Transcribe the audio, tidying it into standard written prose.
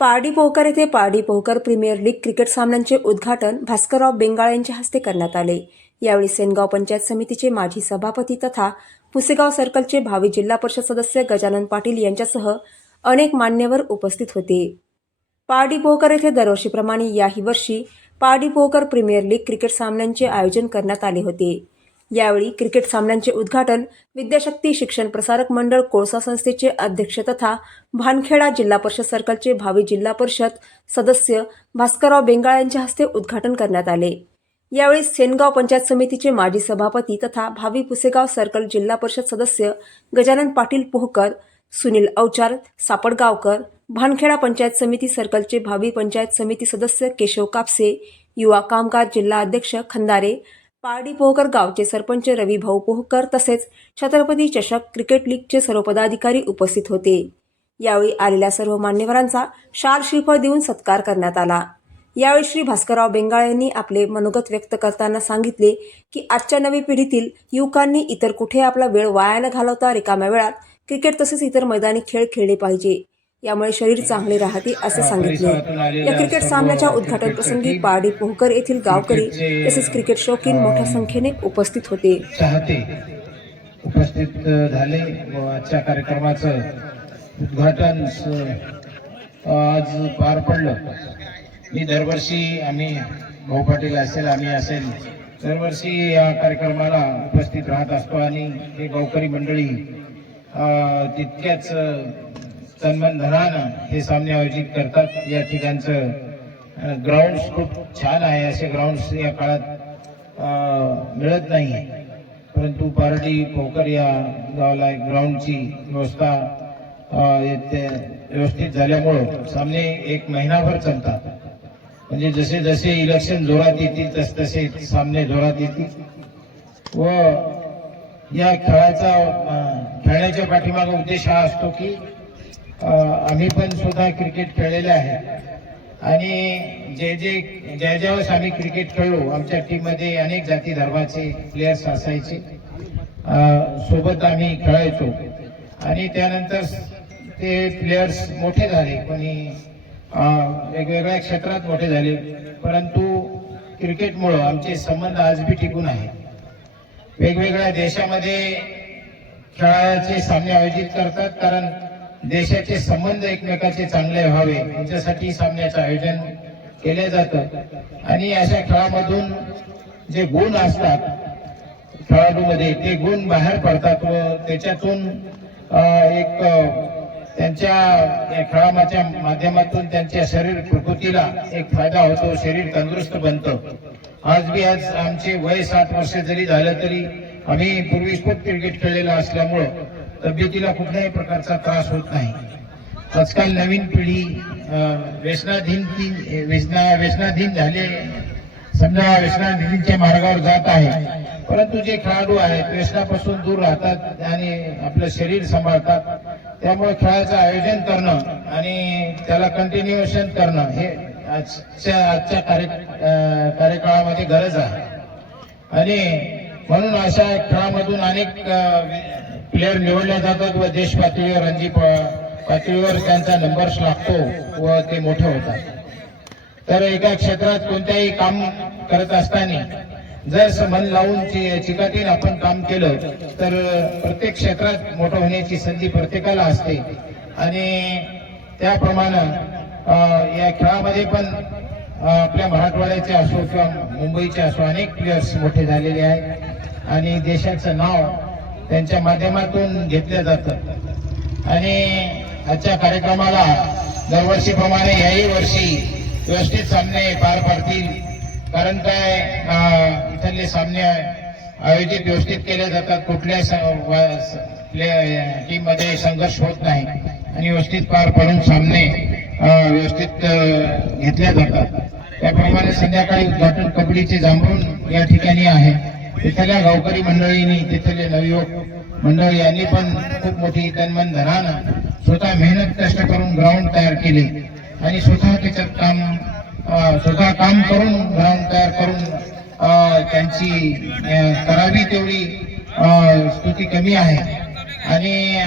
पारडी पोहकर येथे Pardi पोहकर premier league cricket सामन्यांचे उद्घाटन भास्करराव बेंगाळे यांच्या हस्ते करण्यात आले। यावेळी सेनगाव पंचायत समितीचे माजी सभापती तथा पुसेगाव सर्कलचे भावी जिल्हा परिषद सदस्य गजानन पाटील यांच्यासह अनेक मान्यवर उपस्थित होते। पारडी पोहकर येथे दरवर्षीप्रमाणे याही वर्षी पारडी पोहकर प्रीमियर लीग क्रिकेट सामन्यांचे आयोजन करण्यात आले होते। यावेळी क्रिकेट सामन्यांचे उद्घाटन विद्याशक्ती शिक्षण प्रसारक मंडळ कोळसा संस्थेचे अध्यक्ष तथा भानखेडा जिल्हा परिषद सर्कलचे भावी जिल्हा परिषद सदस्य भास्करराव बेंगाळे यांच्या हस्ते उद्घाटन करण्यात आले। यावेळी सेनगाव पंचायत समितीचे माजी सभापती तथा भावी पुसेगाव सर्कल जिल्हा परिषद सदस्य गजानन पाटील पोहकर, सुनील अवचार सापडगावकर, भानखेडा पंचायत समिती सर्कलचे भावी पंचायत समिती सदस्य केशव कापसे, युवा कामगार जिल्हा अध्यक्ष खंदारे, पारडी पोहकर गावचे सरपंच रवी भाऊ पोहकर तसेच छत्रपती चषक क्रिकेट लीगचे सर्व पदाधिकारी उपस्थित होते। यावेळी आलेल्या सर्व मान्यवरांचा शाल श्रीफळ देऊन सत्कार करण्यात आला। यावेळी श्री भास्करराव बेंगाळे यांनी आपले मनोगत व्यक्त करताना सांगितले की आजच्या नवी पिढीतील युवकांनी इतर कुठे आपला वेळ वाया न घालवता रिकाम्या वेळात क्रिकेट तसेच इतर मैदानी खेळ खेळले पाहिजे, यामुळे शरीर चांगले राहते असे सांगितले। या क्रिकेट सामन्याच्या उद्घाटन प्रसंगी पारडी पोहकर येथील गावकरी तसेच क्रिकेट शौकीन मोठ्या संख्येने उपस्थित होते। उपस्थित झाले व आजच्या कार्यक्रमाचं उद्घाटन आज पार पडलं। मी दरवर्षी आम्ही भाऊ पाटील असेल आम्ही असेल दरवर्षी या कार्यक्रमाला उपस्थित राहत असतो आणि हे गावकरी मंडळी तितक्याच तन्मन धनानं हे सामने आयोजित करतात। या ठिकाणचं ग्राउंड्स खूप छान आहे, असे ग्राउंड्स या काळात मिळत नाही, परंतु पारडी पोहकर या गावाला ग्राउंडची व्यवस्था व्यवस्थित झाल्यामुळं सामने एक महिनाभर चालतात। म्हणजे जसे जसे इलेक्शन जोरात येतील तसे तसे सामने जोरात येतील व या खेळण्याच्या पाठीमागे उद्देश हा असतो की आम्ही पण स्वतः क्रिकेट खेळलेले आहे आणि ज्यावेळेस आम्ही क्रिकेट खेळलो आमच्या टीम मध्ये अनेक जाती धर्माचे प्लेयर्स असायचे, सोबत आम्ही खेळायचो आणि त्यानंतर ते प्लेयर्स मोठे झाले, कोणी वेगवेगळ्या क्षेत्रात मोठे झाले, परंतु क्रिकेटमुळे आमचे संबंध आज बी टिकून आहेत। वेगवेगळ्या देशामध्ये खेळाचे सामने आयोजित करतात, कारण देशाचे संबंध एकमेकाचे चांगले व्हावे याच्यासाठी सामन्याचं आयोजन केले जातं आणि अशा खेळामधून जे गुण असतात खेळाडूमध्ये ते गुण बाहेर पडतात व त्याच्यातून एक त्यांच्या या खेळाच्या माध्यमातून त्यांच्या शरीर प्रकृतीला एक फायदा होतो, शरीर तंदुरुस्त बनतं। आज आमचे वय 60 वर्ष जरी झालं तरी आम्ही पूर्वी खूप क्रिकेट खेळलेलं असल्यामुळं तब्येतीला कुठल्याही प्रकारचा त्रास होत नाही। आजकाल नवीन पिढी व्यसनाधीन झाले, समजा व्यसनाधीनच्या मार्गावर जात आहे, परंतु जे खेळाडू आहेत व्यसनापासून दूर राहतात आणि आपलं शरीर सांभाळतात, त्यामुळे खेळाचं आयोजन करणं आणि त्याला कंटिन्युएशन करणं हे आजच्या कार्यकाळामध्ये गरज आहे आणि म्हणून अशा खेळामधून अनेक प्लेयर निवडले जातात व देश पातळीवर रणजी पातळीवर त्यांचा नंबर्स लागतो व ते मोठे होतात। तर एका क्षेत्रात कोणत्याही काम करत असताना जर मन लावून चिकाटीने आपण काम केलं तर प्रत्येक क्षेत्रात मोठं होण्याची संधी प्रत्येकाला असते आणि त्याप्रमाणे या खेळामध्ये पण आपल्या मराठवाड्याचे असो किंवा मुंबईचे असो अनेक प्लेयर्स मोठे झालेले आहेत आणि देशाचं नाव त्यांच्या माध्यमातून घेतलं जातं आणि आजच्या कार्यक्रमाला दरवर्षीप्रमाणे याही वर्षी व्यवस्थित सामने पार पडतील, कारण काय इथले सामने आयोजित व्यवस्थित केले जातात, कुठल्या टीम मध्ये संघर्ष होत नाही आणि व्यवस्थित पार पडून सामने व्यवस्थित घेतल्या जातात। त्याप्रमाणे संध्याकाळी उद्घाटन कबड्डीचे जांभरून या ठिकाणी आहे। तिथल्या गावकरी मंडळींनी तिथले नवयुवक मंडळ यांनी पण खूप मोठी तन्मन धनानं स्वतः मेहनत कष्ट करून ग्राउंड तयार केले आणि स्वतः त्याच्यात काम करून ग्राउंड तयार करून त्यांची करावी तेवढी स्तुती कमी आहे आणि